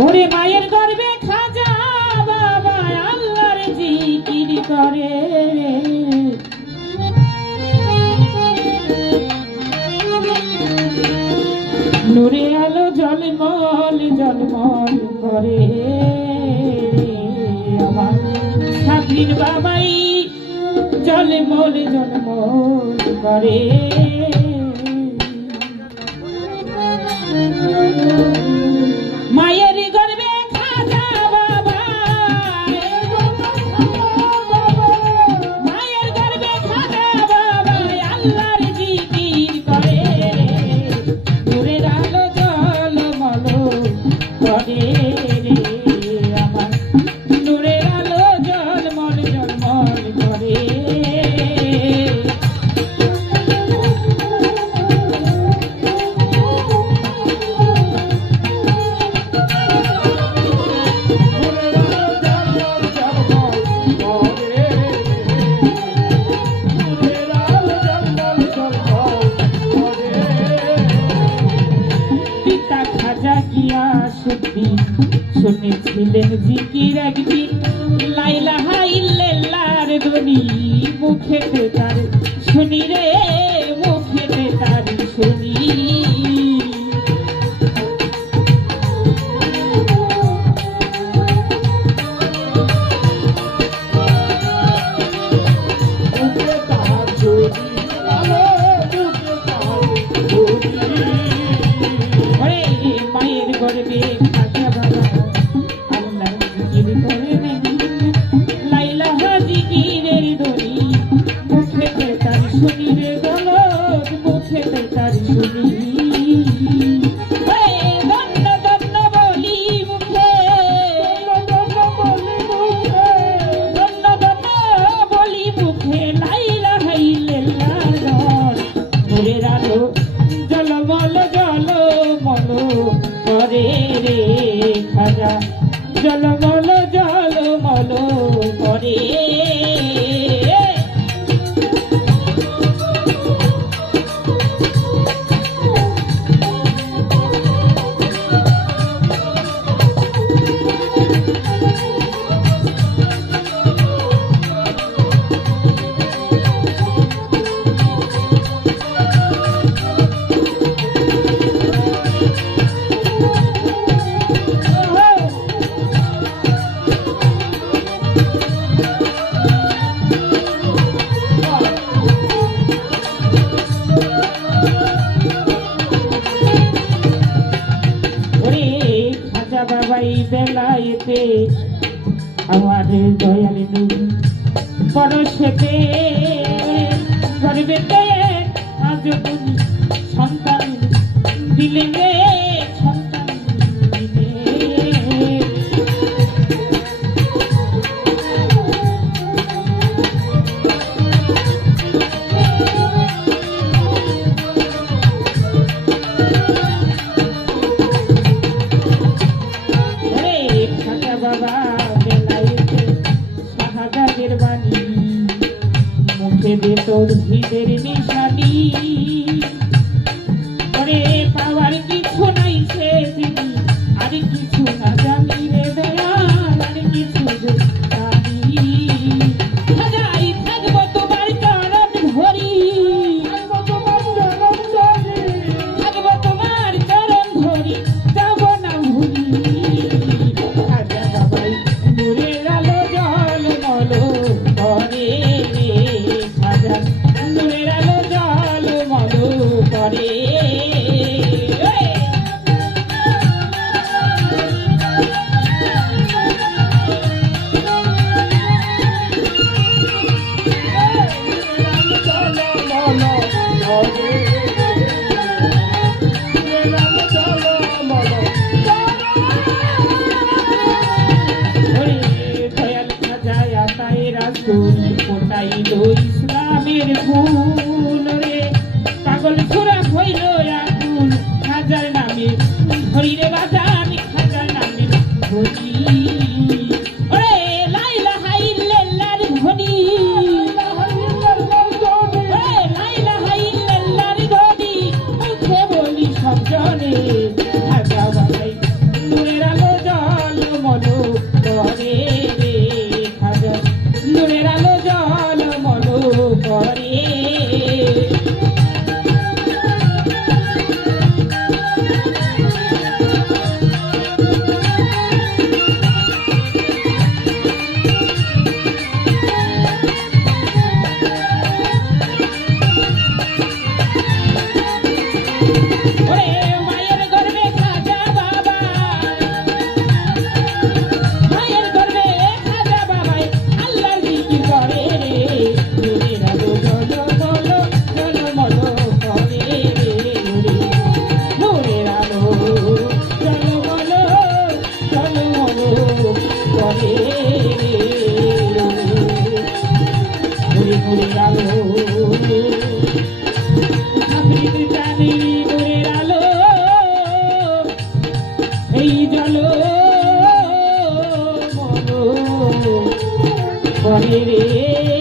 ওরে মায়ের গর্ভে খাজা বাবা আল্লাহর জিকির করে নূরে আলো জলমল জলমল করে আমার সাবির বাবাই জলমল জলমল করে মায়ের গর্ভে খাজা বাবা মায়ের গর্ভে খাজা বাবা আল্লাহর জিকির করে নূরের আলো জলমল করে রে আমার নূরের আলো জলমল জলমল করে শুনেছিলেন জিকির একদিন লা ইলাহা ইল্লাল্লাহর ধ্বনি মুখেতে তার শুনি রে মুখেতে তার শুনি মায়ের গর্ভে খাজা বাবা আল্লাহর জিকির করে লা ইলাহা জিকিরের ধ্বনি মুখেতে তার শুনি রে গলত মুখেতে তার শুনি দন্ন দন্ন বলি মুখে দন্ন দন্ন বলি মুখে লা ইলাহা ইল্লাল্লাহ নূরের আলো জলমল জলমল করে রে খাজা জলমল জলমল করে বাবাই বেলায়েতে আমার দয়াল নূর পরশেতে গর্বেতে আজ তুমি সন্তান দিলে রে সন্তান দিলে বাবা বেলায়েতে শাহাদাতের বাণী মুখে দে তোর হৃদের নিশানি ওরে পাওয়ার কিছু নাই সে তিনি আর কিছু না জানি রে দয়াল আর কিছু জানি হাজাই থাকবো তোমার চরণ ধরি থাকবো তোমার চরণ ধরি যাব না ভুলি নূরের আলো জলমল করে রে খাজা নূরের আলো জলমল করে কোটাইলো ইসলামের ফুল রে পাগল ছোড়া হইল আকুল হাজার নামে ধরি রে বাজান হাজার নামে ধরি ওরে লা ইলাহা ইল্লাল্লাহর ধ্বনি লা ইলাহা ইল্লাল্লাহর ধ্বনি মুখে বলি সব জনে খাজা বাবাই নূরের আলো জল মন করে রে